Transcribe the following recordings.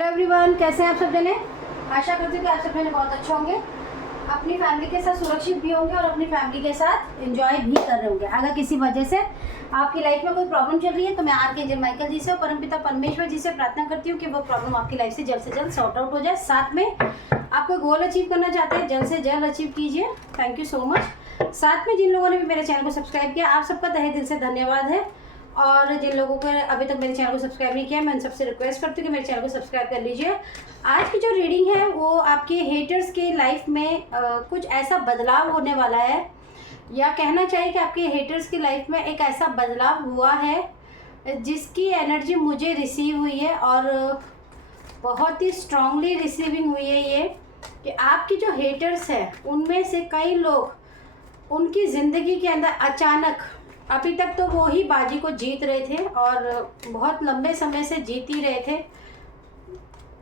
Hello everyone, कैसे हैं आप सब जने। आशा करती हूँ कि आप सब जने बहुत अच्छे होंगे, अपनी फैमिली के साथ सुरक्षित भी होंगे और अपनी फैमिली के साथ एंजॉय भी कर रहे होंगे। अगर किसी वजह से आपकी लाइफ में कोई प्रॉब्लम चल रही है तो मैं आर्कएंजल माइकल जी से और परमपिता परमेश्वर जी से प्रार्थना करती हूँ कि वो प्रॉब्लम आपकी लाइफ से जल्द सॉर्ट आउट हो जाए। साथ में आप कोई गोल अचीव करना चाहते हैं, जल्द से जल्द अचीव कीजिए। Thank you so much. साथ में जिन लोगों ने भी मेरे चैनल को सब्सक्राइब किया, आप सबका तहे दिल से धन्यवाद है। और जिन लोगों को अभी तक मेरे चैनल को सब्सक्राइब नहीं किया, मैं उन सबसे रिक्वेस्ट करती हूँ कि मेरे चैनल को सब्सक्राइब कर लीजिए। आज की जो रीडिंग है वो आपके हेटर्स के लाइफ में कुछ ऐसा बदलाव होने वाला है, या कहना चाहिए कि आपके हेटर्स की लाइफ में एक ऐसा बदलाव हुआ है जिसकी एनर्जी मुझे रिसीव हुई है और बहुत ही स्ट्रांगली रिसीविंग हुई है। ये कि आपकी जो हेटर्स हैं उनमें से कई लोग उनकी ज़िंदगी के अंदर अचानक, अभी तक तो वो ही बाजी को जीत रहे थे और बहुत लंबे समय से जीत ही रहे थे,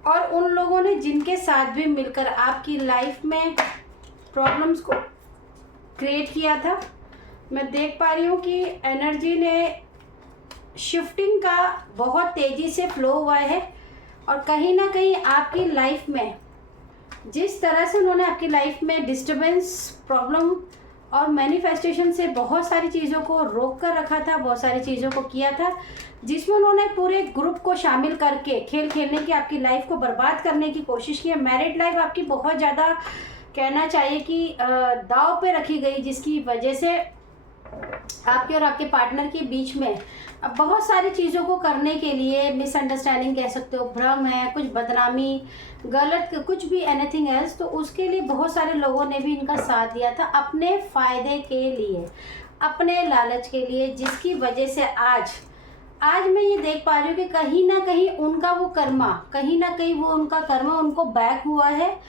और उन लोगों ने जिनके साथ भी मिलकर आपकी लाइफ में प्रॉब्लम्स को क्रिएट किया था, मैं देख पा रही हूँ कि एनर्जी ने शिफ्टिंग का बहुत तेज़ी से फ्लो हुआ है। और कहीं ना कहीं आपकी लाइफ में जिस तरह से उन्होंने आपकी लाइफ में डिस्टर्बेंस, प्रॉब्लम और मैनिफेस्टेशन से बहुत सारी चीज़ों को रोक कर रखा था, बहुत सारी चीज़ों को किया था, जिसमें उन्होंने पूरे ग्रुप को शामिल करके खेल खेलने की, आपकी लाइफ को बर्बाद करने की कोशिश की है। मैरिड लाइफ आपकी बहुत ज़्यादा, कहना चाहिए कि दाव पे रखी गई, जिसकी वजह से आपके और आपके पार्टनर के बीच में अब बहुत सारी चीज़ों को करने के लिए मिसअंडरस्टैंडिंग कह सकते हो, भ्रम है, कुछ बदनामी, गलत कुछ भी, एनीथिंग एल्स, तो उसके लिए बहुत सारे लोगों ने भी इनका साथ दिया था अपने फ़ायदे के लिए, अपने लालच के लिए, जिसकी वजह से आज मैं ये देख पा रही हूँ कि कहीं ना कहीं उनका वो कर्मा, कहीं ना कहीं वो उनका कर्मा उनको बैक हुआ है।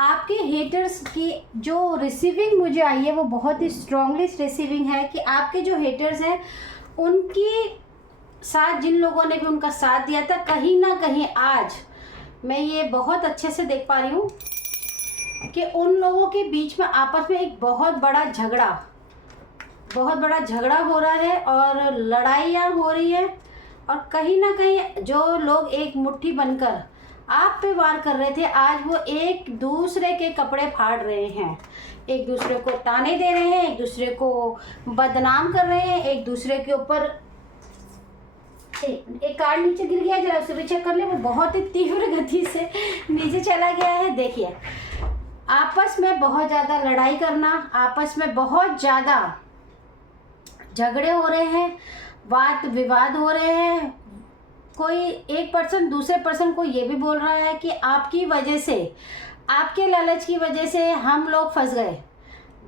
आपके हेटर्स की जो रिसीविंग मुझे आई है वो बहुत ही स्ट्रांगली रिसीविंग है कि आपके जो हेटर्स हैं उनकी साथ, जिन लोगों ने भी उनका साथ दिया था, कहीं ना कहीं आज मैं ये बहुत अच्छे से देख पा रही हूँ कि उन लोगों के बीच में आपस में एक बहुत बड़ा झगड़ा हो रहा है और लड़ाइयाँ हो रही है। और कहीं ना कहीं जो लोग एक मुट्ठी बनकर आप पे वार कर रहे थे, आज वो एक दूसरे के कपड़े फाड़ रहे हैं, एक दूसरे को ताने दे रहे हैं, एक दूसरे को बदनाम कर रहे हैं, एक दूसरे के ऊपर एक कार्ड नीचे गिर गया, जरा उसे भी चेक कर ले, वो बहुत ही तीव्र गति से नीचे चला गया है। देखिए, आपस में बहुत ज़्यादा लड़ाई करना, आपस में बहुत ज़्यादा झगड़े हो रहे हैं, वाद विवाद हो रहे हैं। कोई एक पर्सन दूसरे पर्सन को ये भी बोल रहा है कि आपकी वजह से, आपके लालच की वजह से हम लोग फंस गए।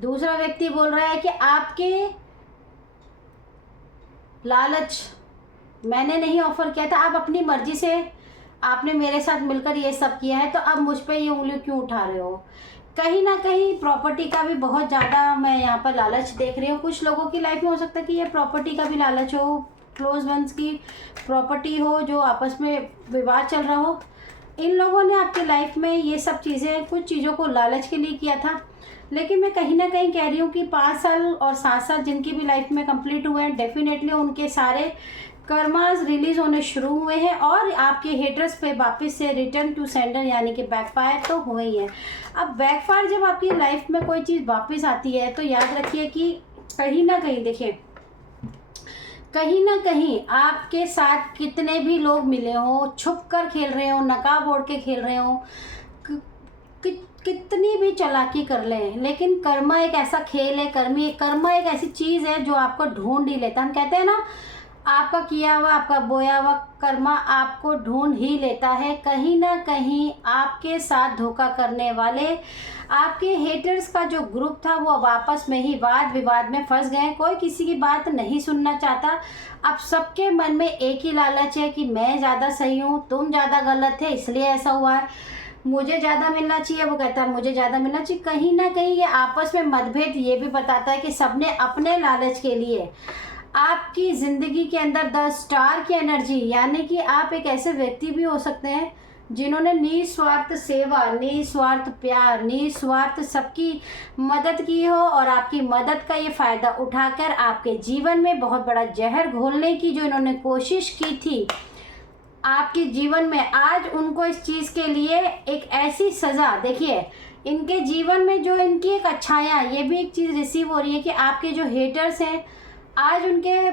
दूसरा व्यक्ति बोल रहा है कि आपके लालच मैंने नहीं ऑफर किया था, आप अपनी मर्जी से, आपने मेरे साथ मिलकर ये सब किया है, तो अब मुझ पे ये उंगली क्यों उठा रहे हो। कहीं ना कहीं प्रॉपर्टी का भी बहुत ज़्यादा मैं यहाँ पर लालच देख रही हूँ। कुछ लोगों की लाइफ में हो सकता है कि ये प्रॉपर्टी का भी लालच हो, क्लोज वंस की प्रॉपर्टी हो, जो आपस में विवाद चल रहा हो। इन लोगों ने आपकी लाइफ में ये सब चीज़ें, कुछ चीज़ों को लालच के लिए किया था। लेकिन मैं कहीं ना कहीं कह रही हूँ कि 5 साल और 7 साल जिनकी भी लाइफ में कंप्लीट हुए हैं, डेफिनेटली उनके सारे कर्मास रिलीज होने शुरू हुए हैं और आपके हेटर्स पे वापस से रिटर्न टू सेंडर यानी कि बैकफायर तो हुए ही है। अब बैकफायर जब आपकी लाइफ में कोई चीज़ वापस आती है तो याद रखिए कि कहीं ना कहीं, देखिए, कहीं ना कहीं आपके साथ कितने भी लोग मिले हों, छुप कर खेल रहे हो, नकाब ओढ़ के खेल रहे हो, कितनी भी चालाकी कर लें, लेकिन कर्मा एक ऐसा खेल है, कर्मा एक ऐसी चीज़ है जो आपको ढूंढ ही लेता है। हम कहते हैं ना, आपका किया हुआ, आपका बोया हुआ कर्मा आपको ढूंढ ही लेता है। कहीं ना कहीं आपके साथ धोखा करने वाले आपके हेटर्स का जो ग्रुप था वो अब आपस में ही वाद विवाद में फंस गए। कोई किसी की बात नहीं सुनना चाहता। अब सबके मन में एक ही लालच है कि मैं ज़्यादा सही हूँ, तुम ज़्यादा गलत है, इसलिए ऐसा हुआ है, मुझे ज़्यादा मिलना चाहिए, वो कहता है मुझे ज़्यादा मिलना चाहिए। कहीं ना कहीं ये आपस में मतभेद ये भी बताता है कि सबने अपने लालच के लिए आपकी ज़िंदगी के अंदर 10 स्टार की एनर्जी, यानी कि आप एक ऐसे व्यक्ति भी हो सकते हैं जिन्होंने निस्वार्थ सेवा, निस्वार्थ प्यार, निस्वार्थ सबकी मदद की हो और आपकी मदद का ये फ़ायदा उठाकर आपके जीवन में बहुत बड़ा जहर घोलने की जो इन्होंने कोशिश की थी, आपके जीवन में आज उनको इस चीज़ के लिए एक ऐसी सज़ा, देखिए इनके जीवन में जो इनकी एक अच्छाइयाँ, ये भी एक चीज़ रिसीव हो रही है कि आपके जो हेटर्स हैं, आज उनके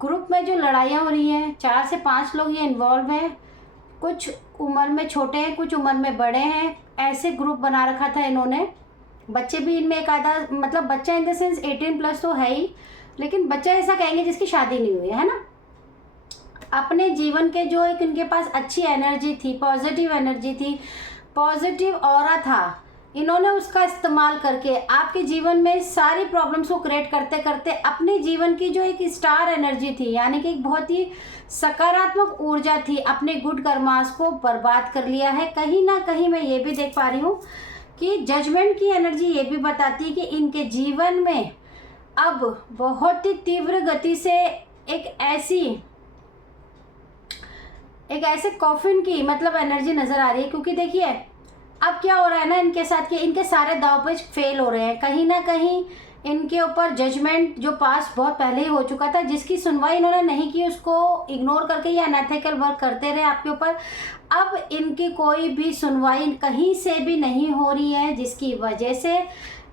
ग्रुप में जो लड़ाइयाँ हो रही हैं, 4 से 5 लोग ये इन्वॉल्व हैं, कुछ उम्र में छोटे हैं, कुछ उम्र में बड़े हैं, ऐसे ग्रुप बना रखा था इन्होंने। बच्चे भी इनमें एक आधा, मतलब बच्चा इन द सेंस 18+ तो है ही, लेकिन बच्चा ऐसा कहेंगे जिसकी शादी नहीं हुई है ना। अपने जीवन के जो एक इनके पास अच्छी एनर्जी थी, पॉजिटिव एनर्जी थी, पॉजिटिव ऑरा था, इन्होंने उसका इस्तेमाल करके आपके जीवन में सारी प्रॉब्लम्स को क्रिएट करते करते अपने जीवन की जो एक स्टार एनर्जी थी, यानी कि एक बहुत ही सकारात्मक ऊर्जा थी, अपने गुड कर्मास को बर्बाद कर लिया है। कहीं ना कहीं मैं ये भी देख पा रही हूँ कि जजमेंट की एनर्जी ये भी बताती है कि इनके जीवन में अब बहुत ही तीव्र गति से एक ऐसे कॉफिन की मतलब एनर्जी नज़र आ रही है। क्योंकि देखिए अब क्या हो रहा है ना इनके साथ कि इनके सारे दांवपेच फेल हो रहे हैं। कहीं ना कहीं इनके ऊपर जजमेंट जो पास बहुत पहले ही हो चुका था, जिसकी सुनवाई इन्होंने नहीं की, उसको इग्नोर करके ये अनएथिकल वर्क करते रहे आपके ऊपर। अब इनकी कोई भी सुनवाई कहीं से भी नहीं हो रही है, जिसकी वजह से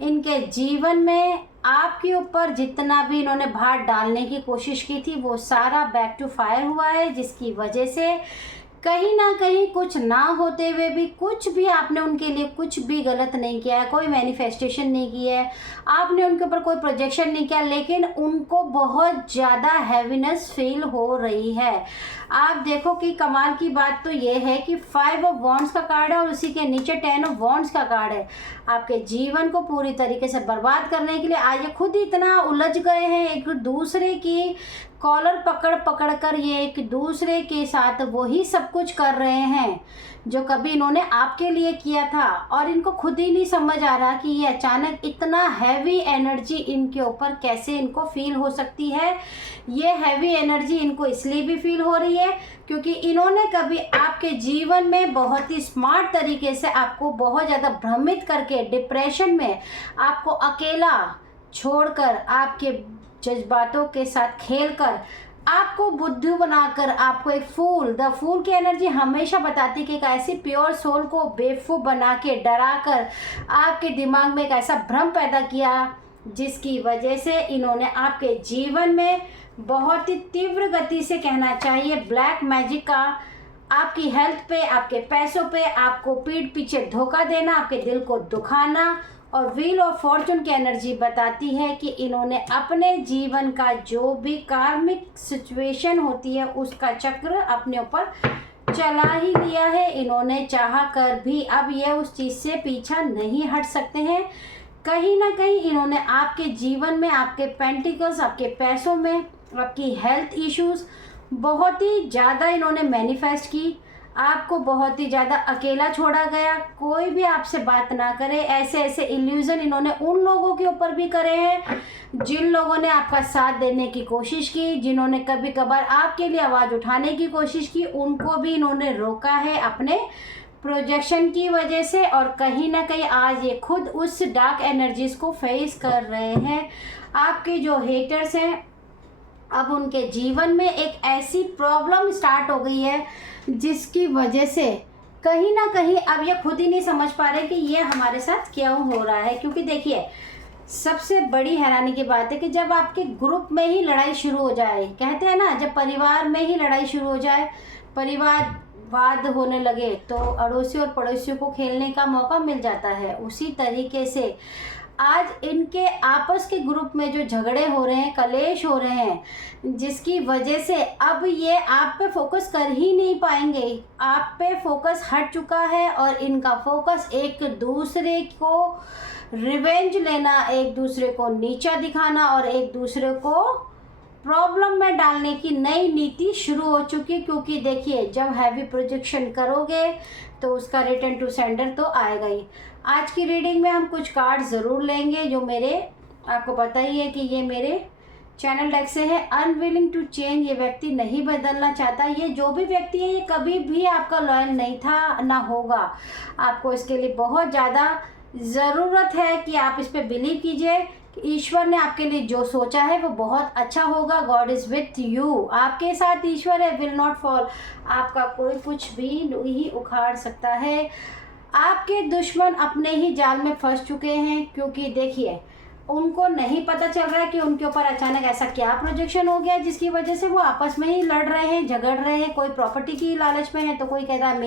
इनके जीवन में आपके ऊपर जितना भी इन्होंने भार डालने की कोशिश की थी वो सारा बैक टू फायर हुआ है, जिसकी वजह से कहीं ना कहीं कुछ ना होते हुए भी, कुछ भी आपने उनके लिए कुछ भी गलत नहीं किया है, कोई मैनिफेस्टेशन नहीं की है, आपने उनके ऊपर कोई प्रोजेक्शन नहीं किया, लेकिन उनको बहुत ज़्यादा हैवीनेस फील हो रही है। आप देखो कि कमाल की बात तो ये है कि 5 ऑफ वॉन्ड्स का कार्ड है और उसी के नीचे 10 ऑफ वॉन्ड्स का कार्ड है। आपके जीवन को पूरी तरीके से बर्बाद करने के लिए आज ये खुद इतना उलझ गए हैं, एक दूसरे की कॉलर पकड़ पकड़ कर ये एक दूसरे के साथ वही सब कुछ कर रहे हैं जो कभी इन्होंने आपके लिए किया था, और इनको खुद ही नहीं समझ आ रहा कि ये अचानक इतना हैवी एनर्जी इनके ऊपर कैसे इनको फील हो सकती है। ये हैवी एनर्जी इनको इसलिए भी फील हो रही है क्योंकि इन्होंने कभी आपके जीवन में बहुत ही स्मार्ट तरीके से आपको बहुत ज़्यादा भ्रमित करके डिप्रेशन में आपको अकेला छोड़कर, आपके जज्बातों के साथ खेलकर, आपको बुद्धू बनाकर, आपको एक द फूल की एनर्जी हमेशा बताती कि एक ऐसी प्योर सोल को बेवकूफ़ बना के डरा कर आपके दिमाग में एक ऐसा भ्रम पैदा किया जिसकी वजह से इन्होंने आपके जीवन में बहुत ही तीव्र गति से, कहना चाहिए ब्लैक मैजिक का, आपकी हेल्थ पे, आपके पैसों पे, आपको पीठ पीछे धोखा देना, आपके दिल को दुखाना। और व्हील ऑफ फॉर्चून की एनर्जी बताती है कि इन्होंने अपने जीवन का जो भी कार्मिक सिचुएशन होती है उसका चक्र अपने ऊपर चला ही लिया है। इन्होंने चाह कर भी अब ये उस चीज़ से पीछा नहीं हट सकते हैं। कहीं ना कहीं इन्होंने आपके जीवन में, आपके पेंटिकल्स, आपके पैसों में, आपकी हेल्थ इश्यूज बहुत ही ज़्यादा इन्होंने मैनिफेस्ट की। आपको बहुत ही ज़्यादा अकेला छोड़ा गया, कोई भी आपसे बात ना करे, ऐसे ऐसे इल्यूज़न इन्होंने उन लोगों के ऊपर भी करे हैं जिन लोगों ने आपका साथ देने की कोशिश की, जिन्होंने कभी कभार आपके लिए आवाज़ उठाने की कोशिश की, उनको भी इन्होंने रोका है अपने प्रोजेक्शन की वजह से। और कहीं ना कहीं आज ये खुद उस डार्क एनर्जीज को फेस कर रहे हैं। आपके जो हेटर्स हैं अब उनके जीवन में एक ऐसी प्रॉब्लम स्टार्ट हो गई है जिसकी वजह से कहीं ना कहीं अब ये खुद ही नहीं समझ पा रहे कि ये हमारे साथ क्यों हो रहा है। क्योंकि देखिए सबसे बड़ी हैरानी की बात है कि जब आपके ग्रुप में ही लड़ाई शुरू हो जाए, कहते हैं ना जब परिवार में ही लड़ाई शुरू हो जाए, परिवारवाद होने लगे, तो अड़ोसी और पड़ोसियों को खेलने का मौका मिल जाता है। उसी तरीके से आज इनके आपस के ग्रुप में जो झगड़े हो रहे हैं, कलेश हो रहे हैं, जिसकी वजह से अब ये आप पे फोकस कर ही नहीं पाएंगे। आप पे फोकस हट चुका है और इनका फोकस एक दूसरे को रिवेंज लेना, एक दूसरे को नीचा दिखाना और एक दूसरे को प्रॉब्लम में डालने की नई नीति शुरू हो चुकी। क्योंकि देखिए जब हैवी प्रोजेक्शन करोगे तो उसका रिटर्न टू सेंडर तो आएगा ही। आज की रीडिंग में हम कुछ कार्ड ज़रूर लेंगे जो मेरे, आपको पता ही है कि ये मेरे चैनल डेक से है। अनविलिंग टू चेंज, ये व्यक्ति नहीं बदलना चाहता। ये जो भी व्यक्ति है ये कभी भी आपका लॉयल नहीं था, ना होगा। आपको इसके लिए बहुत ज़्यादा ज़रूरत है कि आप इस पर बिलीव कीजिए ईश्वर ने आपके लिए जो सोचा है वो बहुत अच्छा होगा। गॉड इज़ विथ यू, आपके साथ ईश्वर है, विल नॉट फॉल। आपका कोई कुछ भी नहीं उखाड़ सकता है। आपके दुश्मन अपने ही जाल में फंस चुके हैं, क्योंकि देखिए उनको नहीं पता चल रहा है कि उनके ऊपर अचानक ऐसा क्या प्रोजेक्शन हो गया जिसकी वजह से वो आपस में ही लड़ रहे हैं, झगड़ रहे हैं। कोई प्रॉपर्टी की लालच में है तो कोई कहता है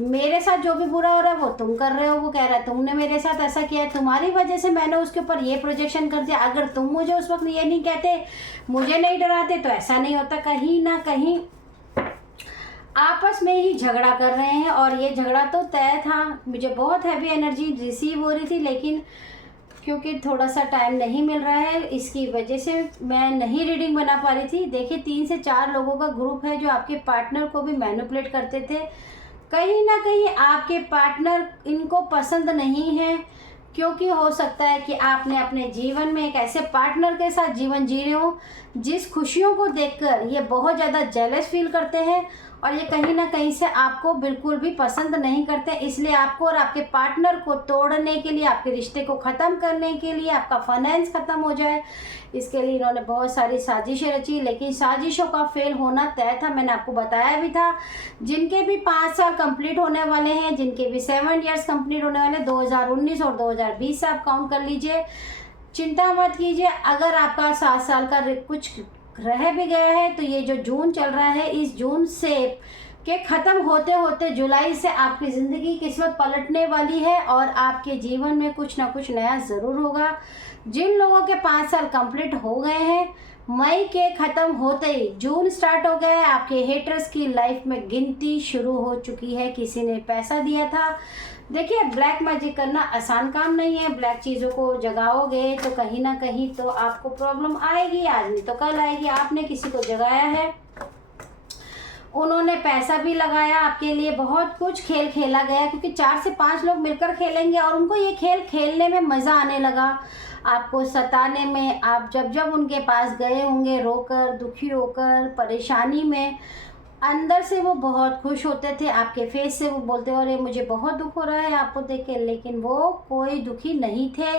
मेरे साथ जो भी बुरा हो रहा है वो तुम कर रहे हो, वो कह रहा है तुमने मेरे साथ ऐसा किया है, तुम्हारी वजह से मैंने उसके ऊपर ये प्रोजेक्शन कर दिया। अगर तुम मुझे उस वक्त ये नहीं कहते, मुझे नहीं डराते तो ऐसा नहीं होता। कहीं ना कहीं आपस में ही झगड़ा कर रहे हैं और ये झगड़ा तो तय था। मुझे बहुत हैवी एनर्जी रिसीव हो रही थी, लेकिन क्योंकि थोड़ा सा टाइम नहीं मिल रहा है इसकी वजह से मैं नहीं रीडिंग बना पा रही थी। देखिए 3 से 4 लोगों का ग्रुप है जो आपके पार्टनर को भी मैनिपुलेट करते थे। कहीं ना कहीं आपके पार्टनर इनको पसंद नहीं है, क्योंकि हो सकता है कि आपने अपने जीवन में एक ऐसे पार्टनर के साथ जीवन जी रहे हो जिस खुशियों को देखकर ये बहुत ज़्यादा जेलस फील करते हैं और ये कहीं ना कहीं से आपको बिल्कुल भी पसंद नहीं करते। इसलिए आपको और आपके पार्टनर को तोड़ने के लिए, आपके रिश्ते को ख़त्म करने के लिए, आपका फाइनेंस ख़त्म हो जाए, इसके लिए इन्होंने बहुत सारी साजिशें रची। लेकिन साजिशों का फेल होना तय था। मैंने आपको बताया भी था, जिनके भी 5 साल कंप्लीट होने वाले हैं, जिनके भी 7 ईयर्स कंप्लीट होने वाले, 2019 और 2020 से आप काउंट कर लीजिए। चिंता मत कीजिए, अगर आपका 7 साल का कुछ रह भी गया है तो ये जो जून चल रहा है, इस जून से के ख़त्म होते होते जुलाई से आपकी ज़िंदगी किस्मत पलटने वाली है और आपके जीवन में कुछ ना कुछ नया ज़रूर होगा। जिन लोगों के 5 साल कंप्लीट हो गए हैं, मई के ख़त्म होते ही जून स्टार्ट हो गया है, आपके हेटर्स की लाइफ में गिनती शुरू हो चुकी है। किसी ने पैसा दिया था। देखिए ब्लैक मैजिक करना आसान काम नहीं है। ब्लैक चीज़ों को जगाओगे तो कहीं ना कहीं तो आपको प्रॉब्लम आएगी, आज नहीं तो कल आएगी। आपने किसी को जगाया है, उन्होंने पैसा भी लगाया आपके लिए, बहुत कुछ खेल खेला गया, क्योंकि 4 से 5 लोग मिलकर खेलेंगे और उनको ये खेल खेलने में मज़ा आने लगा, आपको सताने में। आप जब जब उनके पास गए होंगे रोकर, दुखी होकर, परेशानी में, अंदर से वो बहुत खुश होते थे। आपके फेस से वो बोलते अरे मुझे बहुत दुख हो रहा है आपको देख के, लेकिन वो कोई दुखी नहीं थे।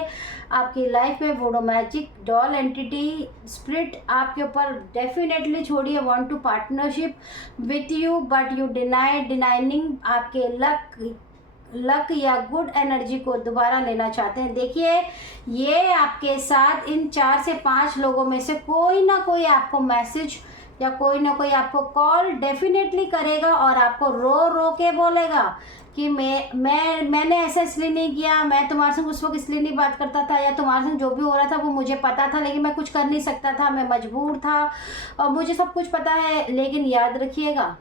आपकी लाइफ में वो मैजिक डॉल एंटिटी स्प्रिट आपके ऊपर डेफिनेटली छोड़िए, want to partnership with you, but you denying आपके लक या गुड एनर्जी को दोबारा लेना चाहते हैं। देखिए ये आपके साथ इन 4 से 5 लोगों में से कोई ना कोई आपको मैसेज या कोई ना कोई आपको कॉल डेफिनेटली करेगा और आपको रो रो के बोलेगा कि मैंने ऐसा इसलिए नहीं किया, मैं तुम्हारे संग उस वक्त इसलिए नहीं बात करता था, या तुम्हारे संग जो भी हो रहा था वो मुझे पता था लेकिन मैं कुछ कर नहीं सकता था, मैं मजबूर था और मुझे सब कुछ पता है। लेकिन याद रखिएगा,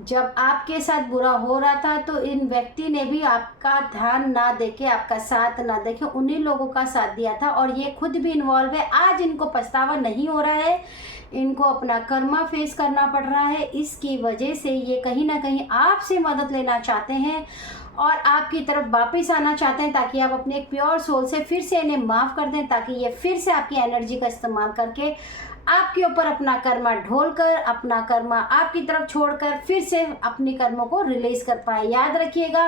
जब आपके साथ बुरा हो रहा था तो इन व्यक्ति ने भी आपका ध्यान ना देके, आपका साथ ना देके उन्हीं लोगों का साथ दिया था और ये खुद भी इन्वॉल्व है। आज इनको पछतावा नहीं हो रहा है, इनको अपना कर्मा फेस करना पड़ रहा है। इसकी वजह से ये कहीं ना कहीं आपसे मदद लेना चाहते हैं और आपकी तरफ वापस आना चाहते हैं, ताकि आप अपने एक प्योर सोल से फिर से इन्हें माफ़ कर दें, ताकि ये फिर से आपकी एनर्जी का इस्तेमाल करके आपके ऊपर अपना कर्मा ढोल कर, अपना कर्मा आपकी तरफ छोड़कर फिर से अपनी कर्मों को रिलीज़ कर पाए। याद रखिएगा,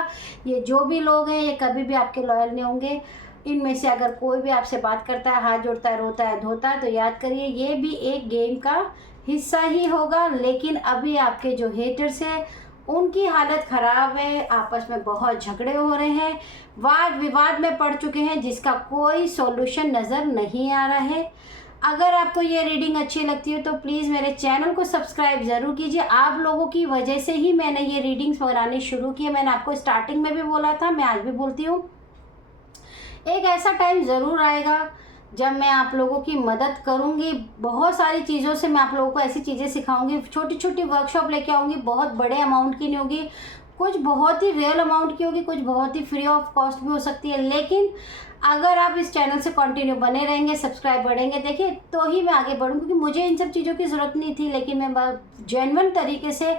ये जो भी लोग हैं ये कभी भी आपके लॉयल नहीं होंगे। इनमें से अगर कोई भी आपसे बात करता है, हाथ जोड़ता है, रोता है, धोता है, तो याद करिए ये भी एक गेम का हिस्सा ही होगा। लेकिन अभी आपके जो हेटर्स हैं उनकी हालत ख़राब है, आपस में बहुत झगड़े हो रहे हैं, वाद विवाद में पड़ चुके हैं जिसका कोई सॉल्यूशन नज़र नहीं आ रहा है। अगर आपको ये रीडिंग अच्छी लगती है तो प्लीज़ मेरे चैनल को सब्सक्राइब ज़रूर कीजिए। आप लोगों की वजह से ही मैंने ये रीडिंग्स बनानी शुरू की है। मैंने आपको स्टार्टिंग में भी बोला था, मैं आज भी बोलती हूँ, एक ऐसा टाइम ज़रूर आएगा जब मैं आप लोगों की मदद करूंगी। बहुत सारी चीज़ों से मैं आप लोगों को ऐसी चीज़ें सिखाऊंगी, छोटी छोटी वर्कशॉप लेके आऊँगी, बहुत बड़े अमाउंट की नहीं होगी, कुछ बहुत ही रियल अमाउंट की होगी, कुछ बहुत ही फ्री ऑफ कॉस्ट भी हो सकती है। लेकिन अगर आप इस चैनल से कंटिन्यू बने रहेंगे, सब्सक्राइब बढ़ेंगे, देखिए तो ही मैं आगे बढ़ूँ, क्योंकि मुझे इन सब चीज़ों की ज़रूरत नहीं थी, लेकिन मैं जेन्युइन तरीके से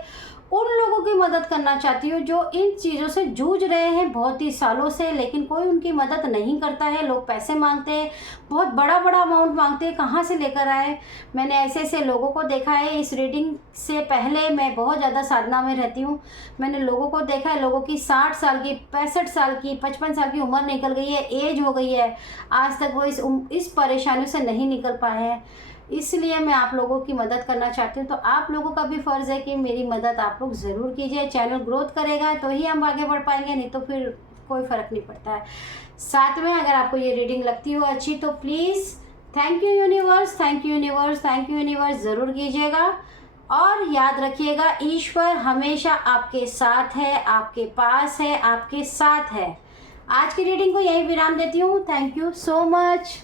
उन लोगों की मदद करना चाहती हूँ जो इन चीज़ों से जूझ रहे हैं बहुत ही सालों से, लेकिन कोई उनकी मदद नहीं करता है। लोग पैसे मांगते हैं, बहुत बड़ा बड़ा अमाउंट मांगते हैं, कहाँ से लेकर आए। मैंने ऐसे ऐसे लोगों को देखा है। इस रीडिंग से पहले मैं बहुत ज़्यादा साधना में रहती हूँ। मैंने लोगों को देखा है, लोगों की 60 साल की, 65 साल की, 55 साल की उम्र निकल गई है, एज हो गई है, आज तक वो इस परेशानियों से नहीं निकल पाए हैं। इसलिए मैं आप लोगों की मदद करना चाहती हूँ। तो आप लोगों का भी फ़र्ज़ है कि मेरी मदद आप लोग ज़रूर कीजिए। चैनल ग्रोथ करेगा तो ही हम आगे बढ़ पाएंगे, नहीं तो फिर कोई फ़र्क नहीं पड़ता है। साथ में अगर आपको ये रीडिंग लगती हो अच्छी तो please thank you universe, thank you universe, thank you universe ज़रूर कीजिएगा। और याद रखिएगा, ईश्वर हमेशा आपके साथ है, आपके पास है, आपके साथ है। आज की रीडिंग को यहीं विराम देती हूँ। Thank you so much.